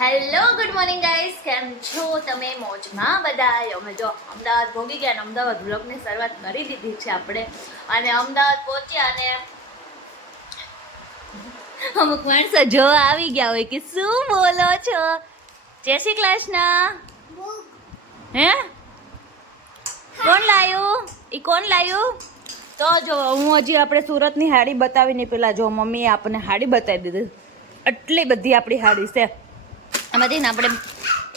Hello good morning guys, કેમ છો તમે? મોજમાં બધા? અમે જો અમદાવાદ ભોગી ગયા અને અમદાવાદ બ્લોગની શરૂઆત કરી દીધી છે આપણે. અને અમદાવાદ પહોંચ્યા અને અમુક માણસો જોવા આવી ગયા હોય કે શું બોલો છો. જય શ્રી કૃષ્ણ. હે કોણ લાયું? ઈ કોણ લાયું? તો જો હું હજી આપણે સુરતની હાડી બતાવીને પેલા જો મમ્મીએ આપણને હાડી બતાવી દીધી. આટલી બધી આપણી હાડી છે. આમાંથી ને આપણે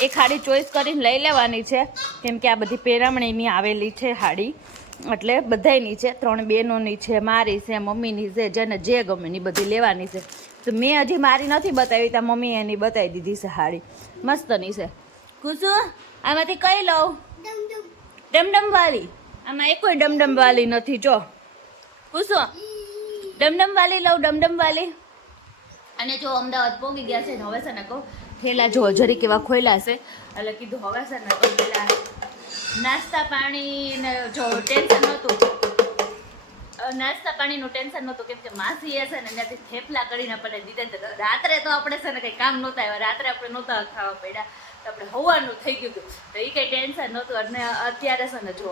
એક હાડી ચોઈસ કરીને લઈ લેવાની છે, કેમ કે આ બધી પેરામણીની આવેલી છે હાડી, એટલે બધાયની છે. 3 બહેનોની છે, મારી છે, મમ્મીની છે, જેને જે ગમે ની બધી લેવાની છે. તો મેં હજી મારી નથી બતાવી, ત્યાં મમ્મી એની બતાવી દીધી છે હાડી. મસ્તની છે. કુસુ આમાંથી કઈ લઉં? ડમડમ વાળી. આમાં એક કોઈ ડમડમ વાળી નથી. જો કુસુ ડમડમ વાળી લઉં, ડમડમ વાળી. અને જો અમદાવાદ પોગી ગયા છે ને હવે છે ને કહું થેલા જો જરી કેવા ખોલ્યા છે, એટલે કીધું હવે છે ને તો પેલા નાસ્તા પાણી ને જો ટેન્શન નહોતું, નાસ્તા પાણીનું ટેન્શન નહોતું, કેમ કે માસી એ છે ને ત્યાંથી થેપલા કરીને આપણને દીધા. રાત્રે તો આપણે છે ને કંઈ કામ નહોતા આવ્યા, રાત્રે આપણે નહોતા ખાવા પડ્યા, તો આપણે હવાનું થઈ ગયું હતું, તો એ કંઈ ટેન્શન નહોતું. અને અત્યારે છે ને જો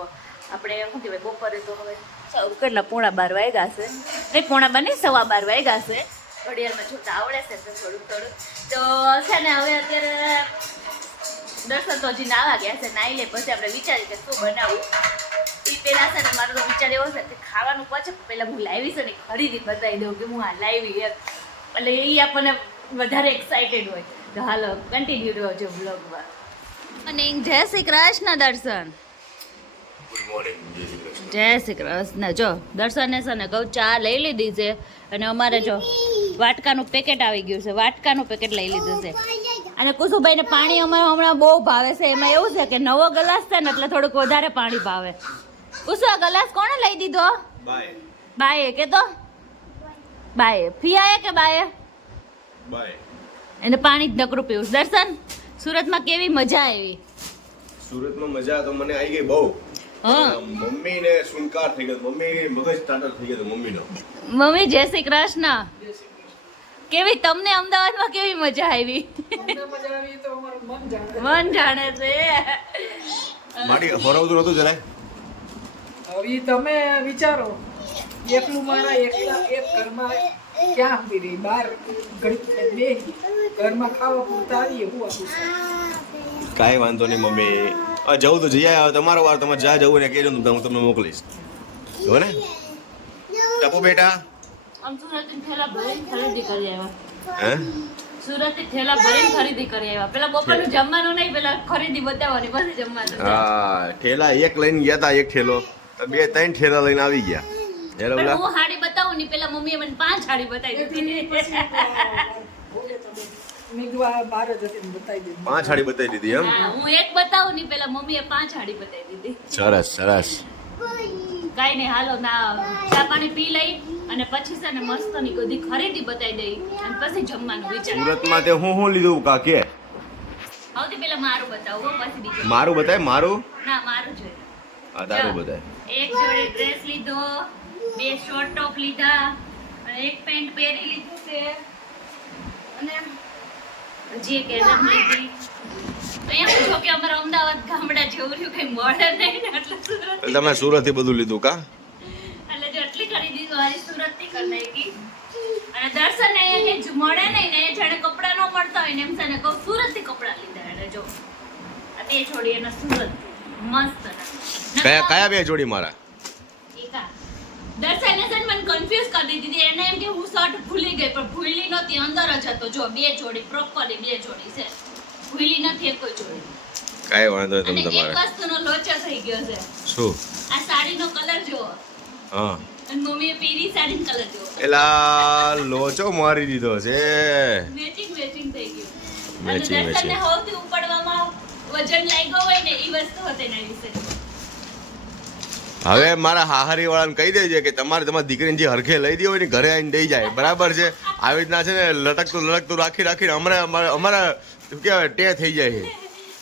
આપણે શું કહેવાય બપોરે તો હવે કેટલા 11:15 વાગ્યા છે, નહીં 11:15 નહીં 12:15 વાગ્યા છે. ઘડિયાળમાં જોતા આવડે છે તો થોડુંક તો છે ને હવે અત્યારે દર્શન તો હજી નાવા ગયા છે. નાઈ લે પછી આપણે વિચારીએ કે શું બનાવવું. એ પહેલા છે ને મારો તો વિચાર એવો છે કે ખાવાનું પછી પહેલાં હું લાવી છે ને ખરીદી બતાવી દઉં કે હું આ લાવી એમ, એટલે એ આપણને વધારે એક્સાઇટેડ હોય. તો હાલો કન્ટિન્યુ રહ્યો છે બ્લોગમાં. અને જય શ્રી કૃષ્ણ દર્શન. જય શ્રી કૃષ્ણ. જો દર્શને છે ને કહું ચા લઈ લીધી છે, અને અમારે જો વાટકાનું પેકેટ આવી ગયું છે, વાટકાનું પેકેટ લઈ લીધું છે. અને કુસુભાઈને પાણી અમારે હમણાં બહુ ભાવે છે. એમાં એવું છે કે નવો ગ્લાસ છે ને એટલે થોડુંક વધારે પાણી ભાવે. કુસુ આ ગ્લાસ કોણે લઈ દીધો? બાએ કે તો બાએ ફિયાએ કે બાએ એને પાણી જ નકરું પીવું. દર્શન સુરતમાં કેવી મજા આવી? સુરતમાં મજા તો મને આવી ગઈ બહુ. મમ્મી ને સુનકાર થઈ ગયો, મમ્મી મગજ સ્ટાર્ટર થઈ ગયો મમ્મીનો. મમ્મી જય શ્રી કૃષ્ણ. કેવી તમને અમદાવાદમાં કેવી મજા આવી? મન જાણે છે. મારી હરાવતું નતું જરાય. હવે તમે વિચારો, એકલું મારા એકલા એક ઘરમાં ક્યાં સુધી રહી? બહાર ઘડી બેસી ઘરમાં ખાવા પૂરતા આવીએ. હું આપું કાંઈ વાંધો નહીં મમ્મી, જવું તો જઈ આવે. તમારો વાર, તમે જ્યાં જવું ને કહેજો, હું તમને મોકલીશ. જો ને ટપુ બેટા, આમ સુરતથી થેલા ભરીને ખરીદી કરી આવ્યા. હે સુરતથી થેલા ભરીને ખરીદી કરી આવ્યા. પેલા બપોરનું જમવાનું નહીં, પેલા ખરીદી બતાવવાની પછી જમવાનું. હા, ઠેલા એક લઈને ગયા તા, એક ઠેલો 2-3 ઠેલા લઈને આવી ગયા. હેલો પણ બોલા, હું હાડી બતાવું ને પેલા મમ્મીએ મને 5 હાડી બતાવી દીધી. બાર જ હતી બતાવી દીધી. 5 હાડી બતાવી દીધી એમ? હા, હું એક બતાવું ને પેલા મમ્મીએ 5 હાડી બતાવી દીધી. સરસ સરસ. કાઈ નહીં, હાલો ના ચા પાણી પી લઈ અને પછી છે ને મસ્ત ની બધી ખરીદી બતાવી દઈ અને પછી જમવાનું વિચાર. સુરતમાં તે હું લીધું કાકે? સૌથી પેલા મારું બતાવું, પછી બીજું. મારું બતાય. મારું ના મારું જોઈએ. હા, તારું બતાય. એક જોડે ડ્રેસ લીધો, 2 શોર્ટ ટોપ લીધા અને એક પેન્ટ પહેરી લીધું છે, અને હજી એક એડમ લીધી. તો એમ જો કે અમારા અમદાવાદ ગામડા જેવું રહ્યું કઈ મળે નહીં ને, એટલે સુરત તમે સુરત થી બધું લીધું કા? એટલે જો એટલી ખરીદી તો હારી સુરત થી કરી નાખી. અને દર્શન ને અહીંયા કઈ મળે નહીં ને, જાણે કપડા ન મળતા હોય ને એમ છે ને કહું સુરત થી કપડા લીધા. એટલે જો આ 2 જોડી એના સુરત મસ્ત કયા કયા 2 જોડી મારા? એકા દર્શને છે મને કન્ફ્યુઝ કરી દીધી. એને એમ કે હું શર્ટ ભૂલી ગઈ, પણ ભૂલી નહોતી, અંદર જ હતો. જો 2 જોડી પ્રોપરલી 2 જોડી છે, ભૂલી નથી એક કોઈ જોડી. કાઈ વાંધો નહીં અને તમારે. એક વસ્તુનો લોચો થઈ ગયો છે. શું? આ સાડીનો કલર જુઓ. હા, અને મમ્મીએ પીળી સાડીનો કલર જુઓ. એલા લોચો મારી દીધો છે. મેચિંગ મેચિંગ થઈ ગયું. અને મેચિંગ દર્શનને મેચિંગ. સૌથી ઉપાડવામાં વજન લાગ્યો હોય ને એ વસ્તુ હતી એના વિશે. હવે મારા હાહારી વાળાને કહી દેજે કે તમારી દીકરીને જે હરખે લઈ દે હોય ને ઘરે આવીને દઈ જાય. બરાબર છે? આવી રીતના છે ને લટકતું રાખીને અમારા શું કહેવાય ટે થઈ જાય છે.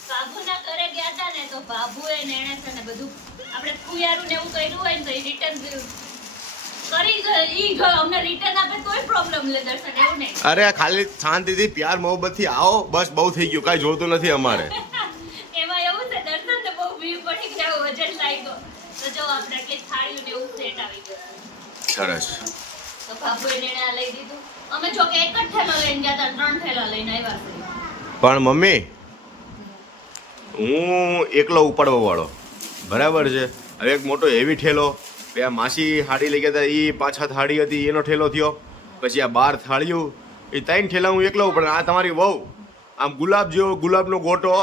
બાબુના ઘરે ગયા હતા ને તો બાબુએ ને એણે છે ને બધું આપણે ફુયારું ને એવું કર્યું હોય ને તો એ રિટર્ન ઈ જો અમને રિટર્ન આપે તોય પ્રોબ્લેમ લે દર્શન એવું નહીં. અરે આ ખાલી શાંતિથી પ્યાર મોહબ્બતથી આવો બસ બહુ થઈ ગયું, કાંઈ જોતું નથી અમારે. એમાં એવું છે દર્શન તો બહુ ભીડ પડી ગયો, વજન લાગ્યો. તો જો આપણે આટલી થાળીઓ ને એવું સેટ આવી ગયું. સરસ. તો બાબુએ ને આ લઈ દીધું. અમે જો કે એક જ થેલો લઈને ગયા હતા, 3 થેલા લઈને આવ્યા છે. પણ મમ્મી હું એકલો ઉપાડવા વાળો, બરાબર છે. હવે એક મોટો હેવી ઠેલો, બે આ માસી હાડી લઈ ગયા હતા એ પાછા થાળી હતી એનો ઠેલો થયો, પછી આ 12 થાળીઓ, એ 3 ઠેલા હું એકલો ઉપાડ. આ તમારી વહુ આમ ગુલાબ જેવો, ગુલાબનો ગોટો,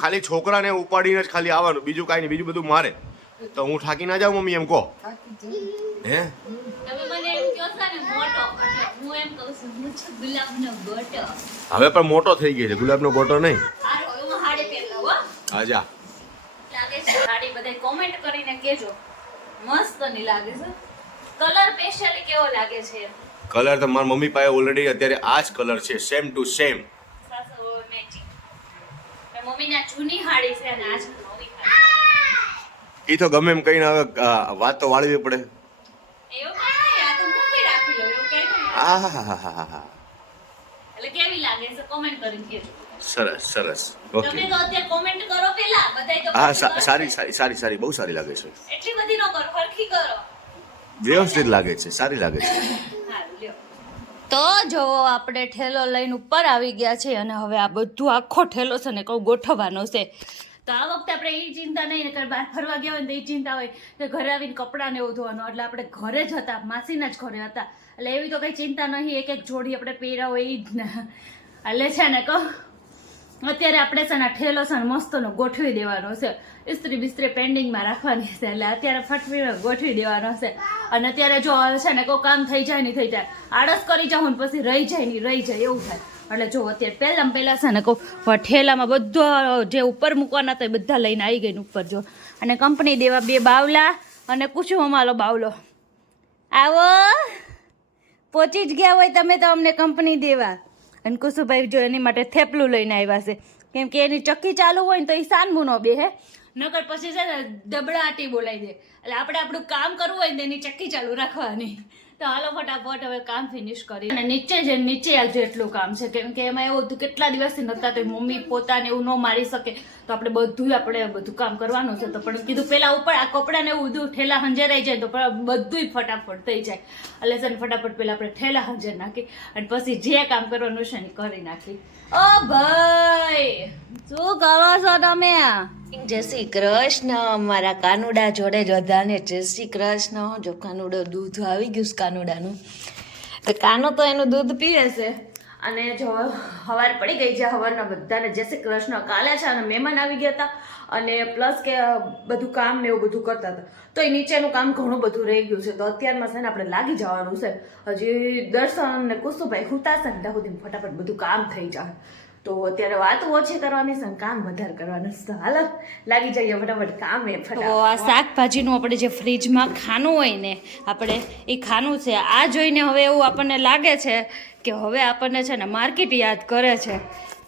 ખાલી છોકરાને ઉપાડીને જ ખાલી આવવાનું, બીજું કાંઈ નહીં, બીજું બધું મારે. તો હું થાકી ના જાઉં મમ્મી, એમ કહો. હે તમે મને એમ કહો છો ને મોટો, એટલે હું એમ કહું છું હું છું ગુલાબનો ગોટો. હવે પણ મોટો થઈ ગયો છે, ગુલાબનો ગોટો નહીં. હારું હું હાડી પહેર લઉં હો. આજા લાગે છે સાડી, બધાય કોમેન્ટ કરીને કહેજો મસ્ત નહીં લાગે છે. કલર સ્પેશિયલી કેવો લાગે છે? કલર તો મારા મમ્મી પાસે ઓલરેડી અત્યારે આ જ કલર છે, સેમ ટુ સેમ. સાસો મેચિંગ. મમ્મીના જૂની હાડી છે અને આજ નવી હાડી. એ તો ગમે એમ કહીને હવે વાત તો વાળવી પડે. એવું કઈ નહીં, આ તો મૂકી રાખી લો, એવું કઈ નહીં. આહાહાહાહા. એટલે કેવી લાગે છે કોમેન્ટ કરીને કહેજો. સરસ સરસ. ઓકે. તમે તો અત્યારે કોમેન્ટ કરો પેલા, બધાય તો હા પછી કરો. સારી સારી સારી સારી બહુ સારી લાગે છે, એટલી બધી ન કરો, હરખી કરો. વ્યવસ્થિત લાગે છે, સારી લાગે છે. હારું લ્યો. તો જો આપણે ઠેલો લઈને ઉપર આવી ગયા છે અને હવે આ બધું આખો ઠેલો છે ને કહું ગોઠવવાનો છે. તો આ વખતે આપણે એ ચિંતા નહીં ને, બહાર ફરવા ગયા હોય ને તો એ ચિંતા હોય કે ઘરે આવીને કપડાને એવું ધોવાનું. એટલે આપણે ઘરે જ હતા, માસીના જ ઘરે હતા, એટલે એવી તો કંઈ ચિંતા નહીં. એક એક જોડી આપણે પહેર્યા હોય એ જ ને. એટલે છે ને કહું અત્યારે આપણે છે ને ઠેલો છે ને મસ્તનો ગોઠવી દેવાનો છે. ઇસ્ત્રી બિસ્ત્રી પેન્ડિંગમાં રાખવાની છે, એટલે અત્યારે ફટવીને ગોઠવી દેવાનો છે. અને અત્યારે જો છે ને કોઈ કામ થઈ જાય નહીં થઈ જાય, આળસ કરી જાઉં ને પછી રહી જાય નહીં રહી જાય એવું થાય. એટલે જો અત્યારે પહેલાં છે ને કહું ઠેલામાં બધો જે ઉપર મૂકવાના હતા એ બધા લઈને આવી ગઈ ઉપર જો. અને કંપની દેવા 2 બાવલા અને કુછું અમારો બાવલો. આવો પહોંચી જ ગયા હોય તમે તો અમને કંપની દેવા. અને કુસુભાઈ જો એની માટે થેપલું લઈને આવ્યા છે, કેમ કે એની ચક્કી ચાલુ હોય ને તો એ સાનમું ન બેહે, નકર પછી છે ને દબડાટી બોલાવી દે. એટલે આપણે આપણું કામ કરવું હોય ને એની ચક્કી ચાલુ રાખવાની. તો હાલો ફટાફટ હવે કામ ફિનિશ કરી અને નીચે જેટલું કામ છે, કેમ કે એમાં એવું હતું કેટલા દિવસથી નહોતા તો મમ્મી પોતાને એવું ન મારી શકે, તો આપણે બધું કામ કરવાનું છે. તો પણ કીધું પેલા ઉપર આ કપડાને એવું બધું ઠેલા હંજેરાઈ જાય તો બધું ફટાફટ થઈ જાય. એટલે છે ને ફટાફટ પેલા આપણે ઠેલા હંજેર નાખી અને પછી જે કામ કરવાનું છે ને કરી નાખી. ઓ ભાઈ શું કરો છો તમે? જય શ્રી કૃષ્ણ. મારા કાનુડા જોડે જ બધાને જય શ્રી કૃષ્ણ. જો કાનુડો દૂધ આવી ગયું છે કાનુડાનું, તો કાનો તો એનું દૂધ પીવે છે. અને જો હવાર પડી ગઈ છે, હવારના બધાને જય શ્રી કૃષ્ણ. કાલે છે અને મહેમાન આવી ગયા હતા અને પ્લસ કે બધું કામ ને એવું બધું કરતા હતા, તો એ નીચેનું કામ ઘણું બધું રહી ગયું છે. તો અત્યારમાં છે ને આપણે લાગી જવાનું છે. હજી દર્શન ને કુસુભાઈ હુતા છે ને ત્યાં સુધી ફટાફટ બધું કામ થઈ જાય. તો અત્યારે વાતો ઓછી કરવાની છે ને કામ વધારે કરવાનું છે. હાલો લાગી જઈએ ફટાફટ કામે. તો આ શાકભાજીનું આપણે જે ફ્રીજમાં ખાનું હોય ને આપણે એ ખાનું છે. આ જોઈને હવે એવું આપણને લાગે છે કે હવે આપણને છે ને માર્કેટ યાદ કરે છે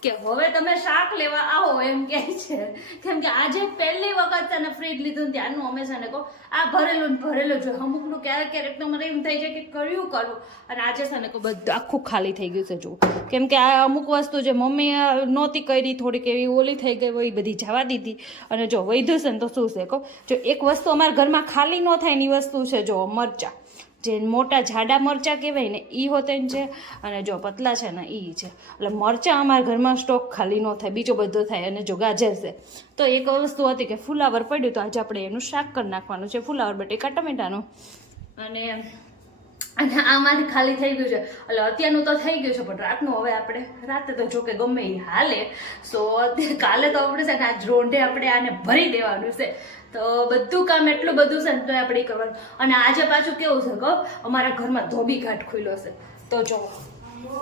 કે હવે તમે શાક લેવા આવો એમ કહે છે. કેમ કે આજે પહેલી વખત છે ને ફ્રીજ લીધું ત્યારનું અમે છે ને કહો આ ભરેલું ને ભરેલું જોઈએ. અમુકનું ક્યારેક ક્યારેક તો મને એમ થઈ જાય કે કર્યું કરવું, અને આજે છે ને કહો બધું આખું ખાલી થઈ ગયું છે. જો કેમ કે આ અમુક વસ્તુ જે મમ્મી નહોતી કરી, થોડીક એવી ઓલી થઈ ગઈ હોય, એ બધી જવા દીધી. અને જો વૈધું છે ને તો શું છે કહો, જો એક વસ્તુ અમારા ઘરમાં ખાલી ન થાય એની વસ્તુ છે જો મરચાં. જે મોટા જાડા મરચાં કહેવાય ને એ હોતે છે, અને જો પતલા છે ને એ છે. એટલે મરચાં અમારા ઘરમાં સ્ટોક ખાલી ન થાય, બીજો બધો થાય. અને જો ગાજર છે તો એક વસ્તુ હતી કે ફુલાવર પડ્યું, તો આજે આપણે એનું શાક કરી નાખવાનું છે, ફુલાવર બટેકા ટમેટાનું. અને આમાંથી ખાલી થઈ ગયું છે. એટલે અત્યારનું તો થઈ ગયું છે, પણ રાતનું હવે આપણે રાતે તો જો કે ગમે એ હાલે. સો કાલે તો આપણે છે ને આ રોંઢે આપણે આને ભરી દેવાનું છે. તો બધું કામ એટલું બધું છે ને તો આપણે કરવાનું. અને આજે પાછું કેવું છે કહો, અમારા ઘરમાં ધોબી ઘાટ ખુલ્યો છે. તો જો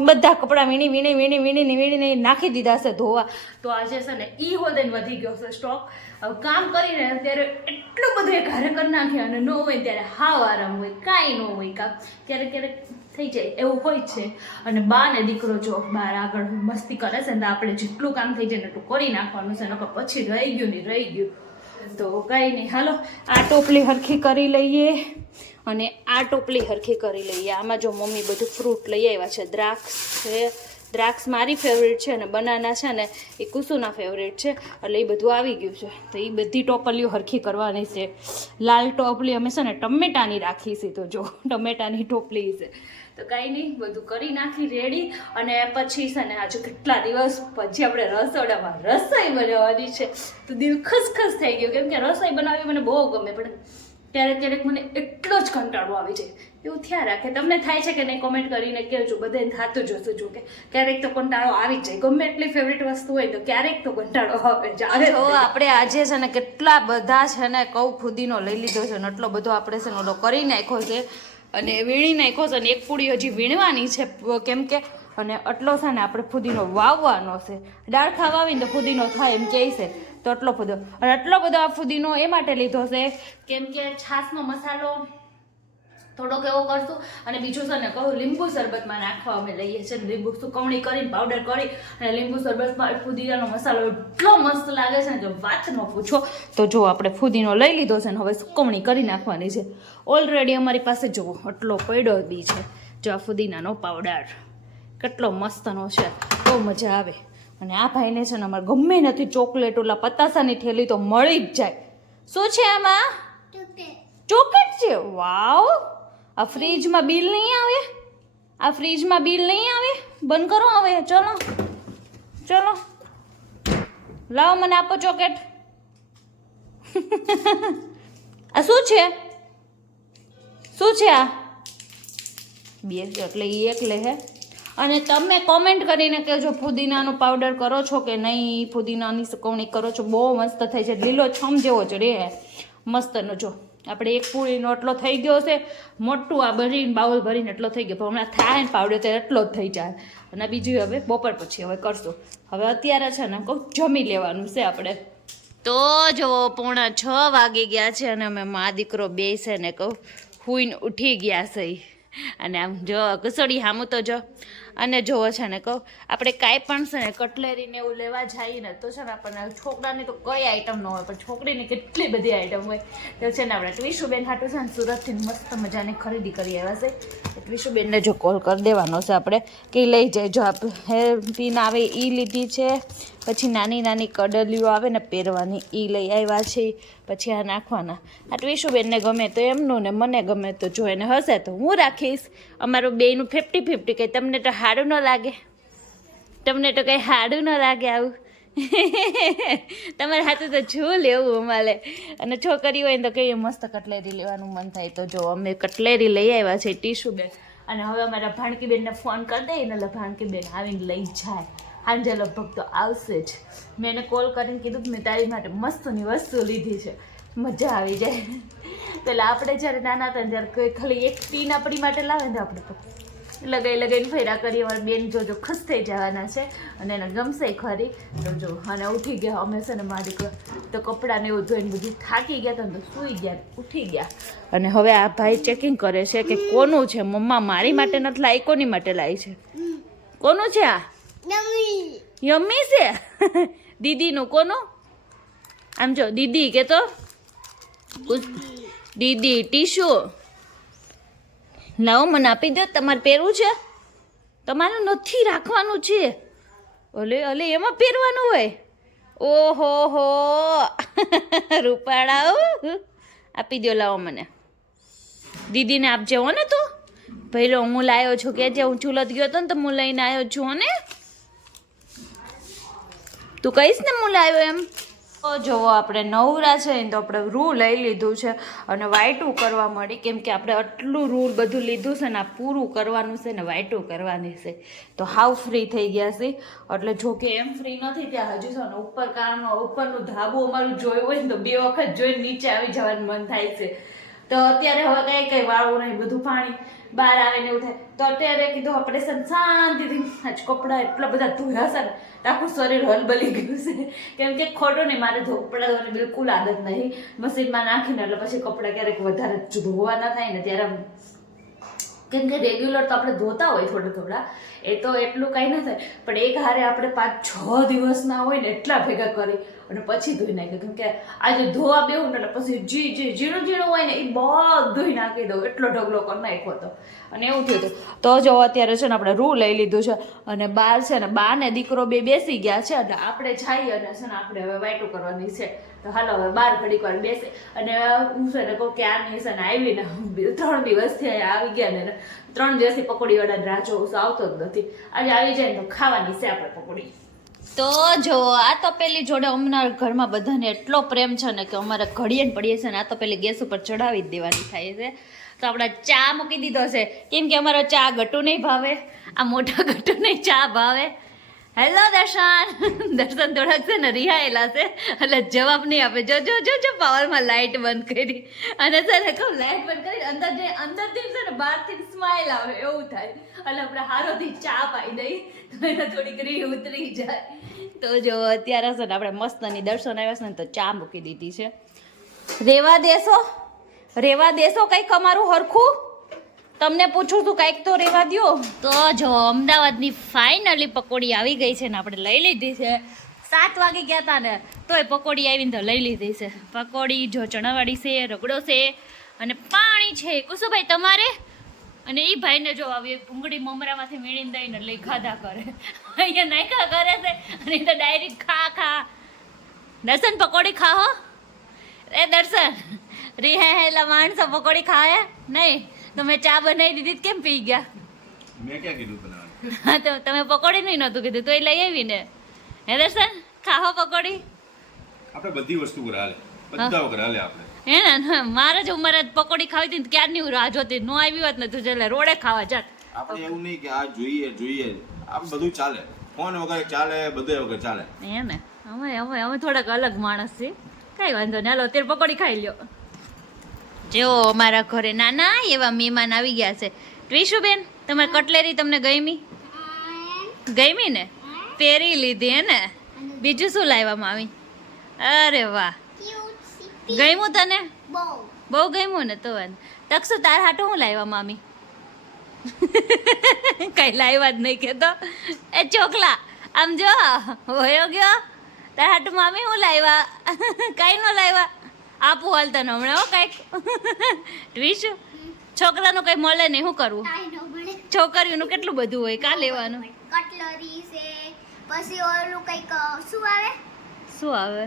બધા કપડાં વીણીને નાખી દીધા છે ધોવા. તો આજે છે ને ઈ હોદન વધી ગયો છે સ્ટોક. હવે કામ કરીને ત્યારે એટલું બધું એક હારે કરી નાખીએ, અને ન હોય ત્યારે હાવ આરામ હોય, કાંઈ ન હોય કામ. ક્યારેક થઈ જાય એવું હોય છે. અને બા ને દીકરો જો બહાર આગળ મસ્તી કરે છે ને, તો આપણે જેટલું કામ થઈ જાય ને એટલું કરી નાખવાનું છે, નકર પછી રહી ગયું. તો કાંઈ નહીં, હાલો આ ટોપલી હરખી કરી લઈએ અને આ ટોપલી હરખી કરી લઈએ. આમાં જો મમ્મી બધું ફ્રૂટ લઈ આવ્યા છે. દ્રાક્ષ છે, દ્રાક્ષ મારી ફેવરેટ છે, અને બનાના છે ને એ કુસુના ફેવરેટ છે, એટલે એ બધું આવી ગયું છે. તો એ બધી ટોપલીઓ હરખી કરવાની છે. લાલ ટોપલી અમે છે ને ટમેટાની રાખી છે, તો જો ટમેટાની ટોપલી છે. તો કાંઈ નહીં, બધું કરી નાખી રેડી. અને પછી છે ને આજે કેટલા દિવસ પછી આપણે રસોડામાં રસોઈ બનાવવાની છે, તો દિલ ખસખસ થઈ ગયું, કેમ કે રસોઈ બનાવવી મને બહુ ગમે, પણ ક્યારેક ક્યારેક મને એટલો જ કંટાળો આવી જાય. એવું થયા રાખે. તમને થાય છે કે નહીં? કોમેન્ટ કરીને કહેજો. બધાને થતું જ હશે, જો કે ક્યારેક તો કંટાળો આવી જ જાય. ગમે એટલી ફેવરેટ વસ્તુ હોય તો ક્યારેક તો કંટાળો આવે જ. જો આપણે આજે છે ને કેટલા બધા છે ને કઉ ફુદીનો લઈ લીધો છે, ને એટલો બધો આપણે છે ને ઓલો કરી નાખ્યો છે અને વીણી નાખ્યો છે, અને એક પૂડી હજી વીણવાની છે, કેમ કે અને આટલો છે ને આપણે ફુદીનો વાવવાનો છે. ડાળખા વાવીને તો ફુદીનો થાય એમ કહે છે, તો આટલો બધો. અને આટલો બધો આ ફુદીનો એ માટે લીધો છે કેમ કે છાશનો મસાલો થોડોક એવો કરશું, અને બીજું છે ને કહું લીંબુ શરબતમાં નાખવા અમે લઈએ છીએ. લીંબુ સુકવણી કરીને પાવડર કરી અને લીંબુ શરબતમાં ફુદીનાનો મસાલો એટલો મસ્ત લાગે છે ને જો વાત ન પૂછો. તો જો આપણે ફુદીનો લઈ લીધો છે ને હવે સુકવણી કરી નાખવાની છે. ઓલરેડી અમારી પાસે જુઓ આટલો પડ્યો બી છે. જો આ ફુદીનાનો પાવડર કેટલો મસ્તનો છે, બહુ મજા આવે. અને આ ભાઈને છે ને અમારે ગમે નથી ચોકલેટ ઓલા પતાસાની થેલી તો મળી જ જાય. શું છે આમાં? ચોકલેટ છે. વાવ! આ ફ્રીજમાં બિલ નહીં આવે? આ ફ્રીજમાં બિલ નહીં આવે? બંધ કરો હવે. ચલો ચલો લાવો, મને આપો ચોકલેટ. આ શું છે? શું છે આ? બે એટલે એ એક લે હે. અને તમે કોમેન્ટ કરીને કહેજો ફુદીનાનો પાવડર કરો છો કે નહીં, ફુદીનાની સુકવણી કરો છો. બહુ મસ્ત થાય છે, લીલો છમ જેવો જ રહે મસ્તનો. જો આપણે એક પૂરીનો એટલો થઈ ગયો છે, મોટું આ ભરીને બાઉલ ભરીને એટલો થઈ ગયો, પણ હમણાં થાય ને પાવડર તો એટલો જ થઈ જાય. અને બીજું હવે બપોર પછી હવે કરશું. હવે અત્યારે છે ને કહું જમી લેવાનું છે આપણે. તો જો 6:45 વાગી ગયા છે અને અમે મા દીકરો બે છે ને કહું હુઈને ઉઠી ગયા છે. અને આમ જો કસોડી હામું તો જો. અને જોવો છે ને કહું આપણે કાંઈ પણ છે ને કટલેરીને એવું લેવા જઈએ ને તો છે ને આપણને છોકરાની તો કઈ આઈટમ ન હોય, પણ છોકરીની કેટલી બધી આઈટમ હોય. તો છે ને આપણે ટ્વિશુબેન હાટું છે ને સુરતથી મસ્ત મજાની ખરીદી કરી આવ્યા છે. ટ્વિશુબેનને જો કોલ કરી દેવાનો છે આપણે કે લઈ જાય. જો આપણે હેર પિન આવે એ લીધી છે, પછી નાની નાની કડલીઓ આવે ને પહેરવાની એ લઈ આવ્યા છે, પછી આ નાખવાના. આ ટ્વિશુબેનને ગમે તો એમનું, ને મને ગમે તો જો એને હશે તો હું રાખીશ. અમારું બેયનું 50-50. કંઈ તમને તો સારું ન લાગે? તમને તો કંઈ સારું ન લાગે આવું? તમારા હાથે તો જો લેવું અમારે. અને છોકરી હોય ને તો કઈ મસ્ત કટલેરી લેવાનું મન થાય. તો જો અમે કટલેરી લઈ આવ્યા છે ટીશુબેન. અને હવે અમારા ભાણકીબેનને ફોન કરી દઈએ ને એટલે ભાણકીબેન આવીને લઈ જાય. સાંજે લગભગ તો આવશે જ. મેં એને કોલ કરીને કીધું કે મેં તારી માટે મસ્તની વસ્તુ લીધી છે, મજા આવી જાય. પેલા આપણે જ્યારે નાના હતા ત્યારે કોઈ ખાલી એક પિન આપણી માટે લાવે ને આપણે તો લગાઈને ફેરા કરી. અમારી બેન જોજો ખુશ થઈ જવાના છે અને એને ગમશે ખરી. તો જો અને ઉઠી ગયા અમે છે ને મારી તો કપડાને એવું ધોઈને બધું થાકી ગયા હતા ને તો સૂઈ ગયા, ઉઠી ગયા. અને હવે આ ભાઈ ચેકિંગ કરે છે કે કોનું છે. મમ્મા મારી માટે નથી લાવી, કોની માટે લાવી છે? કોનું છે આ? યમ્મી છે. દીદીનું. કોનું? આમ જો દીદી કે તો દીદી ટીશુ લાવો મને આપી દો. તમારે પહેરવું છે? તમારે નથી રાખવાનું છે. ઓલે એમાં પહેરવાનું હોય. ઓહો હો રૂપાળાઓ આપી દો. લાવો મને. દીદીને આપજે હો ને. તું ભાઈ હું લાવ્યો છું કે જે હું ચૂલત ગયો હતો ને તો હું લઈને આવ્યો છું ને. તું કહીશ ને હું લાવ્યો એમ. તો જોવો આપણે નવરા છે ને તો આપણે રૂ લઈ લીધું છે અને વાઈટું કરવા મળી, કેમ કે આપણે આટલું રૂ બધું લીધું છે ને આ પૂરું કરવાનું છે ને વાઈટું કરવાની છે. તો હાવ ફ્રી થઈ ગયા છે. એટલે જો કે એમ ફ્રી નથી ત્યાં હજુ છે ને ઉપર કારનું ઉપરનું ધાબુ અમારું જોયું હોય ને તો 2 વખત જોઈને નીચે આવી જવાનું મન થાય છે. તો અત્યારે હવે કઈ વાળવું નહીં, બધું પાણી બહાર આવે ને એવું થાય. તો અત્યારે કીધું આપણે શાંતિથી આજ કપડાં એટલા બધા ધોયા છે ને આખું શરીર હલબલી ગયું છે. કેમ કે ખોટું નહીં, મારે કપડાં ધોવાની બિલકુલ આદત નહીં. મશીનમાં નાખીને એટલે પછી કપડાં ક્યારેક વધારે ધોવા ના થાય ને ત્યારે, કેમ કે રેગ્યુલર તો આપણે ધોતા હોય થોડા એ તો એટલું કાંઈ ન થાય, પણ એક હારે આપણે 5-6 દિવસના હોય ને એટલા ભેગા કરી અને પછી ધોઈ નાખી. કેમ કે આજે ધોવા બેહું ને એટલે પછી જે ઝીણું ઝીણું હોય ને એ બધું નાખી દઉં, એટલો ઢગલો કરી નાખ્યો હતો. અને એવું થયું હતું. તો જો અત્યારે છે ને આપણે રૂ લઈ લીધું છે અને બાર છે ને બા ને દીકરો બે બેસી ગયા છે એટલે આપણે જઈએ અને છે ને આપણે હવે વાઈટું કરવાની છે. તો હાલો હવે બાર ઘડીક વાર બેસે. અને હું છે ને કહું કે આ નહીં છે ને આવીને 3 દિવસથી આવી ગયા ને 3 દિવસથી પકોડી વાળા રાહ જોઉં છું, આવતો જ નથી. આજે આવી જાય ને તો ખાવાની છે આપણે પકોડી. તો જો આ તો પેલી જોડે અમારા ઘરમાં બધાને એટલો પ્રેમ છે ને કે અમારે ઘડીએ ને પડીએ છે ને આ તો પેલી ગેસ ઉપર ચડાવી જ દેવાની થાય છે. તો આપણે ચા મૂકી દીધો છે કેમ કે અમારો ચા ગટુ નહીં ભાવે, આ મોટા ગટુ નહીં ચા ભાવે. હેલો દર્શન થોડાક છે ને રિહાયેલા છે એટલે જવાબ નહીં આપે. જો પાવરમાં લાઇટ બંધ કરી અને છે ને કહું લાઇટ બંધ કરી અંદરથી છે ને બહારથી સ્માઇલ આવે એવું થાય એટલે આપણે હારોથી ચા પાઈ દઈ તો એને થોડીક રીહ ઉતરી જાય. તો જો અત્યારે છે ને આપણે મસ્તની દર્શન આવ્યા છે ને તો ચા મૂકી દીધી છે. રેવા દેશો કંઈક અમારું હરખું, તમને પૂછું છું કંઈક તો રેવા દ્યો. તો જો અમદાવાદની ફાઇનલી પકોડી આવી ગઈ છે ને આપણે લઈ લીધી છે. 7 વાગે ગયા હતા ને તોય પકોડી આવીને તો લઈ લીધી છે. પકોડી જો ચણાવાળી છે, રગડો છે અને પાણી છે. કુસુભાઈ તમારે? અને એ ભાઈને જો આવી ભૂંગળી મમરામાંથી મીણીને દઈને લઈ ખાધા કરે, અહીંયા નાખ્યા કરે છે અને તો ડાયરેક્ટ ખા. દર્શન પકોડી ખાઓ? એ દર્શન રિહાયેલા માણસો પકોડી ખાય નહીં? તમે ચા બનાવી દીધી કેમ પી ગયા? મેં ક્યાં કીધું બનાવવાનું? હા તો તમે પકોડી નહીં નહોતું કીધું તો એ લઈ આવી ને. હે દર્શન ખાઓ પકોડી? આપણે બધી વસ્તુ કરાલે, બધા કરાલે આપણે. હે ને મારે જ ઉંમરે પકોડી ખાવી હતી ક્યારની હું રાહ જોતી, નો આવી હોત ને તું એટલે રોડે ખાવા જાત. આપણે એવું નહીં કે આ જોઈએ આ બધું ચાલે, ફોન વગર ચાલે, બધે વગર ચાલે. હે ને અમે થોડાક અલગ માણસ છીએ, કઈ વાંધો નહીં. હાલો અત્યારે પકોડી ખાઈ લ્યો. જો અમારા ઘરે નાના એવા મહેમાન આવી ગયા છે. ટ્વિશુબેન તમારી કટલેરી તમને ગમી ને? પહેરી લીધી હે ને? બીજું શું લાવ્યા મામી? અરે વાહ, ગમ્યું તને? બહુ ગમ્યું ને? તો તકસુ તાર હાટું હું લાવ્યા મામી? કઈ લાવ્યા જ નહીં કેતો. એ ચોકલા આમ જો હોયો ગયો. તાર હાટું મામી હું લાવ્યા? કઈ ન લાવ્યા? આપું હાલ તને હમણાં હો કાંઈક. ટ્વિશુ છોકરાનું કઈ મળે નહીં, શું કરવું? છોકરીઓનું કેટલું બધું હોય, કા લેવાનું? કટલરી છે, પછી ઓલું કઈક શું આવે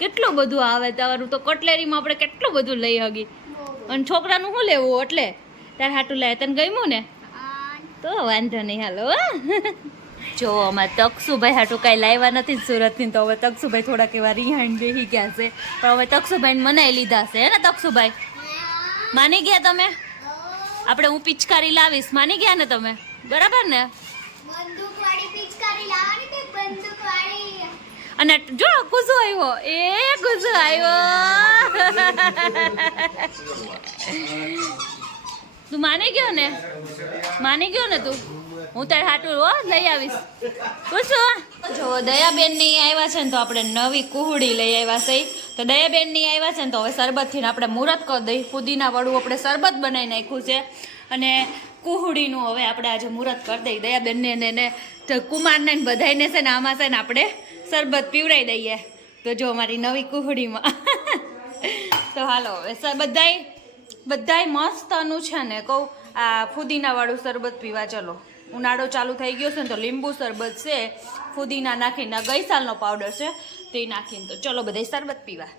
કેટલું બધું આવે તમારું તો. કટલેરીમાં આપણે કેટલું બધું લઈ હગી અને છોકરાનું શું લેવું એટલે તાર હાટું લાવે. તને ગમ્યું ને? તો વાંધો નહીં. હાલો જો અમારે તકસુભાઈ હાટું કાંઈ લાવ્યા નથી સુરતથી, તો હવે તકસુભાઈ થોડાક એવા રિહાણ બેસી ગયા છે. પણ હવે તકસુભાઈને મનાઈ લીધા છે હે ને તકસુભાઈ? માની ગયા તમે? આપણે હું પિચકારી લાવીશ, માની ગયા ને તમે? બરાબર ને? બંદૂકવાળી પિચકારી લાવવાની કે બંદૂકવાળી? અને જો ગુસ્સો આવ્યો, ગુસ્સો આવ્યો. તું માની ગયો ને? માની ગયો ને તું? હું તારે હાટું લઈ આવીશ. ગુસ્સો જો દયાબેનની આવ્યા છે ને તો આપણે નવી કુહડી લઈ આવ્યા છે. તો દયાબેનની આવ્યા છે ને તો હવે શરબતથી આપણે મુહૂર્ત કરી દઈ. ફુદીના વાળું આપણે શરબત બનાવી નાખ્યું છે અને કુહડીનું હવે આપણે આજે મુહૂર્ત કરી દઈએ. દયાબેનને ને કુમારને બધાને છે ને આમાં છે ને આપણે શરબત પીવડાવી દઈએ. તો જો અમારી નવી કુહડીમાં તો હાલો હવે બધાય મસ્તનું છે ને કહું આ ફુદીનાવાળું શરબત પીવા. ચલો ઉનાળો ચાલુ થઈ ગયો છે ને તો લીંબુ શરબત છે, ફુદીના નાખીને ગઈ સાલનો પાવડર છે તે નાખીને તો ચલો બધાય શરબત પીવા.